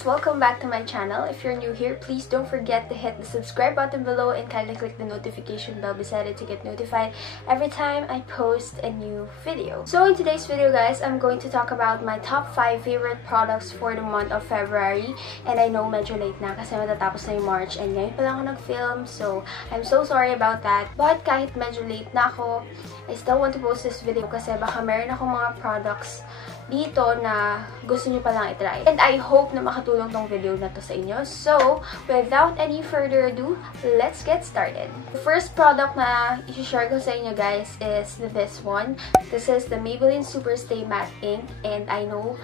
guys! Welcome back to my channel. If you're new here, please don't forget to hit the subscribe button below and kindly click the notification bell beside it to get notified every time I post a new video. So in today's video guys, I'm going to talk about my top 5 favorite products for the month of February. And I know medyo late na kasi matatapos na yung March and ngayon pa lang ako nag-film. So I'm so sorry about that. But kahit medyo late na ako, I still want to post this video kasi baka meron akong mga products dito na gusto nyo palang itry. And I hope na makatulong tong video na to sa inyo. So, without any further ado, let's get started. The first product na i-share ko sa inyo guys is this one. This is the Maybelline Superstay Matte Ink. And I know,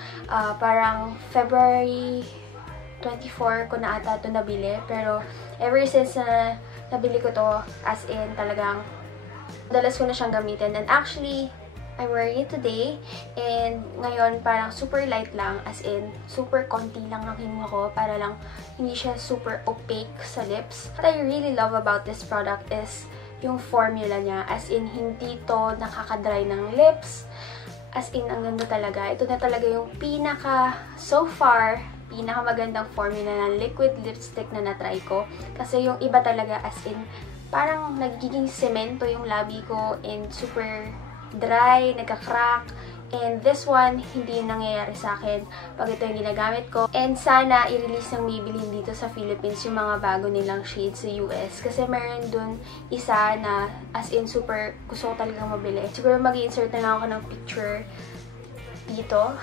parang February 24 ko na ata ito nabili. Pero, ever since na nabili ko to, as in talagang madalas ko na siyang gamitin. And actually, I'm wearing it today, and ngayon parang super light lang, as in super konti lang ang kinuha ko para lang hindi siya super opaque sa lips. What I really love about this product is yung formula niya, as in hindi to nakaka-dry ng lips, as in ang ganda talaga. Ito na talaga yung so far, pinakamagandang formula ng liquid lipstick na natry ko. Kasi yung iba talaga, as in parang nagiging semento yung labi ko and super dry, nagka-crack. And this one, hindi yung nangyayari sa akin pag ito yung ginagamit ko. And sana i-release ng Maybelline dito sa Philippines yung mga bago nilang shades sa US. Kasi meron dun isa na as in super gusto ko talagang mabili. Siguro mag-i-insert na lang ako ng picture dito.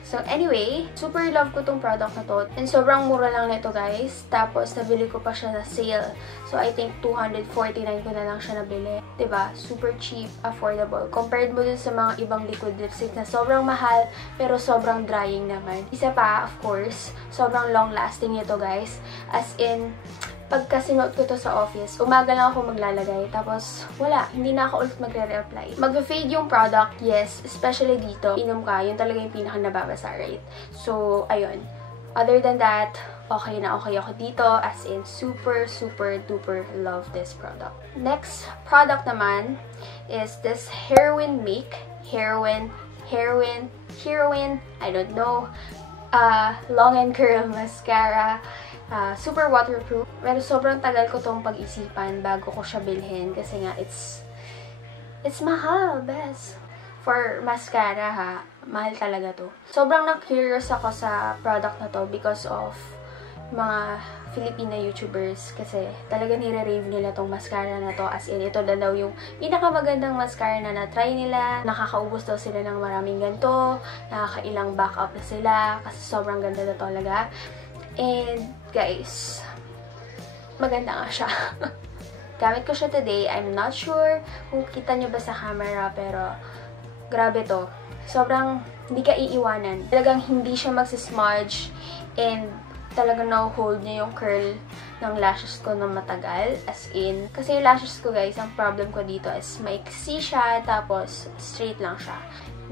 So anyway, super love ko tong product na to. And sobrang mura lang nito guys. Tapos nabili ko pa siya na sale. So I think 249 ko na lang siya nabili. Diba? Super cheap, affordable. Compared mo dun sa mga ibang liquid lipstick na sobrang mahal pero sobrang drying naman. Isa pa, of course, sobrang long lasting nito guys. As in, pagka sinuot ko to sa office, umaga lang ako maglalagay. Tapos, wala. Hindi na ako ulit magre-reapply. Mag-fade yung product, yes. Especially dito. Inom ka, yun talaga yung pinaka-nababasa, right? So, ayun. Other than that, okay na okay ako dito. As in, super, super, duper love this product. Next product naman is this Heroin Make. Heroin, I don't know. Long and Curl Mascara. Super waterproof. Pero sobrang tagal ko tong pag-isipan bago ko siya bilhin. Kasi nga, it's mahal, bes. For mascara ha, mahal talaga to. Sobrang na-curious ako sa product na to because of mga Filipino YouTubers. Kasi talaga nire-rave nila tong mascara na to. As in, ito na daw yung pinakamagandang mascara na na-try nila. Nakakaubos daw sila ng maraming ganito. Nakakailang backup na sila. Kasi sobrang ganda na talaga. And, guys, maganda nga siya. Gamit ko siya today. I'm not sure kung kita nyo ba sa camera, pero grabe to. Sobrang hindi ka iiwanan. Talagang hindi siya magsismudge and talagang na-hold niya yung curl ng lashes ko na matagal. As in, kasi yung lashes ko guys, ang problem ko dito is maiksi siya, tapos straight lang siya.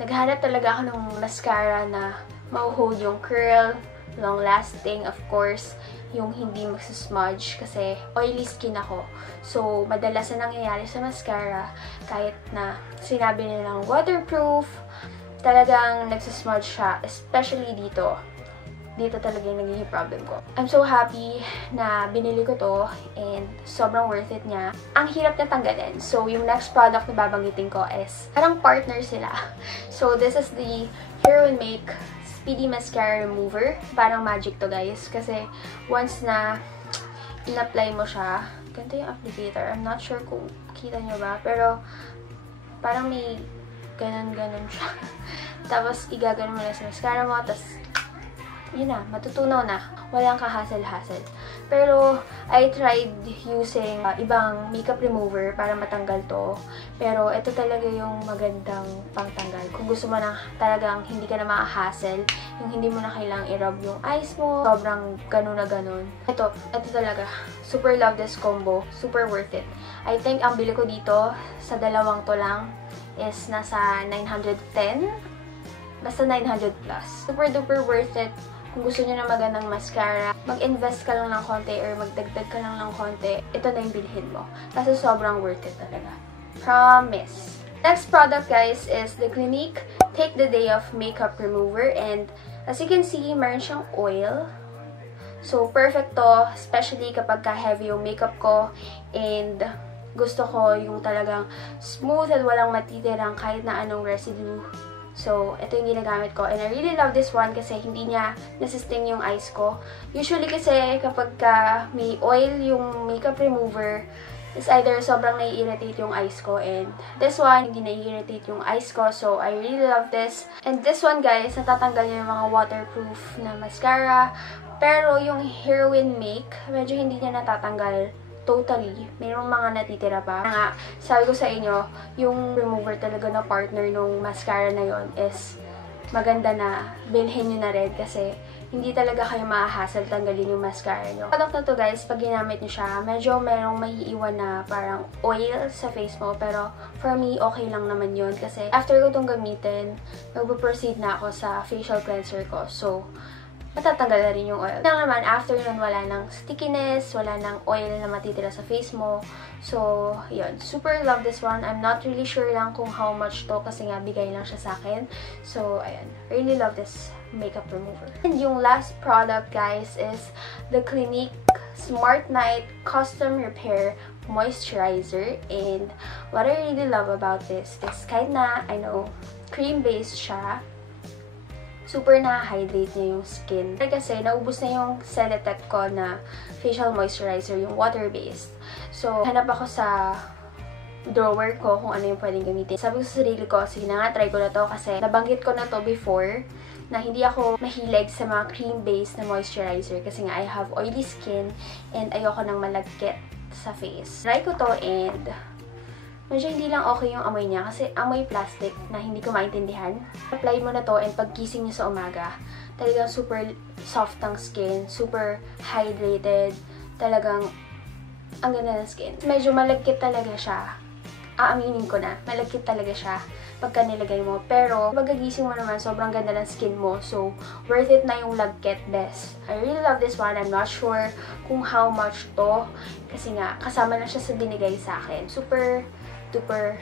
Naghanap talaga ako ng mascara na ma-hold yung curl, long-lasting, of course, yung hindi magsismudge kasi oily skin ako. So, madalas na nangyayari sa mascara, kahit na sinabi nilang waterproof, talagang nagsismudge siya, especially dito. Dito talaga yung nagiging problem ko. I'm so happy na binili ko to and sobrang worth it niya. Ang hirap na tanggalin. So, yung next product na babanggitin ko is parang partner sila. So, this is the Heroin Make Speedy Mascara Remover. Parang magic to guys. Kasi once na in-apply mo siya, ganito yung applicator. I'm not sure kung kita nyo ba. Pero parang may ganon-ganon siya. Tapos igaganon mo lang sa mascara mo. Tapos yun na, matutunaw na. Walang kahasel-hasel. Pero, I tried using ibang makeup remover para matanggal to. Pero, ito talaga yung magandang pangtanggal. Kung gusto mo na talagang hindi ka na ma-hassle, yung hindi mo na kailangang i-rub yung eyes mo, sobrang ganun na ganun. Ito talaga. Super love this combo. Super worth it. I think ang bili ko dito, sa dalawang to lang, is nasa 910. Basta 900 plus. Super duper worth it. Kung gusto nyo na magandang mascara, mag-invest ka lang ng konti or magdagdag ka lang ng konti, ito na yung bilhin mo. Kasi sobrang worth it talaga. Promise! Next product, guys, is the Clinique Take the Day Off Makeup Remover. And As you can see, meron siyang oil. So, perfect to, especially kapag ka-heavy yung makeup ko. And gusto ko yung talagang smooth at walang matitirang kahit na anong residue. So, ito yung ginagamit ko. And I really love this one kasi hindi niya nasisting yung eyes ko. Usually kasi kapag may oil yung makeup remover, is either sobrang nai-irritate yung eyes ko, and this one, hindi nai-irritate yung eyes ko, so I really love this. And this one, guys, natatanggal niya yung mga waterproof na mascara, pero yung heroin make, medyo hindi niya natatanggal totally. Mayroong mga natitira pa. Nga, sabi ko sa inyo, yung remover talaga na partner nung mascara na yon is maganda na bilhin nyo na rin kasi hindi talaga kayo ma-hassle tanggalin yung mascara nyo. Product na to, guys, pag ginamit nyo siya, medyo merong maiiwan na parang oil sa face mo. Pero for me, okay lang naman yun. Kasi after ko itong gamitin, mag-proceed na ako sa facial cleanser ko. So, matatanggal na rin yung oil. Lang naman, after nun, wala nang stickiness, wala nang oil na matitira sa face mo. So, yun. Super love this one. I'm not really sure lang kung how much to kasi nga bigay lang siya sa akin. So, ayan. Really love this makeup remover. And yung last product, guys, is the Clinique Smart Night Custom Repair Moisturizer. And what I really love about this is kahit na, I know, cream-based siya, super na-hydrate niya yung skin. Kasi naubos na yung Celetec ko na facial moisturizer, yung water-based. So, hanap ako sa drawer ko kung ano yung pwedeng gamitin. Sabi ko sa sarili ko, sige na nga, try ko na to kasi nabanggit ko na to before na hindi ako mahilig sa mga cream-based na moisturizer kasi nga I have oily skin and ayoko nang malagkit sa face. Try ko to and medyo hindi lang okay yung amoy niya kasi amoy plastic na hindi ko maintindihan. Apply mo na to and paggising niyo sa umaga, talagang super soft ang skin, super hydrated, talagang ang ganda ng skin. Medyo malagkit talaga siya. Aaminin ko na, malagkit talaga siya pagka nilagay mo. Pero, pagkagising mo naman, sobrang ganda ng skin mo. So, worth it na yung lagkit best. I really love this one. I'm not sure kung how much to. Kasi nga, kasama na siya sa binigay sa akin. Super, duper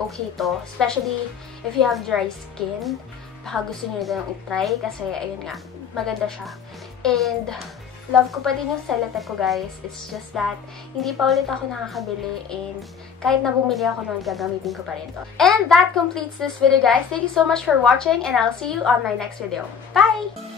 okay to. Especially, if you have dry skin. Baka gusto nyo na i-try. Kasi, ayun nga, maganda siya. And, love ko pa din yung Celetec ko, guys. It's just that, hindi pa ulit ako nakakabili and kahit na bumili ako noon, gagamitin ko pa rin to. And that completes this video, guys. Thank you so much for watching and I'll see you on my next video. Bye!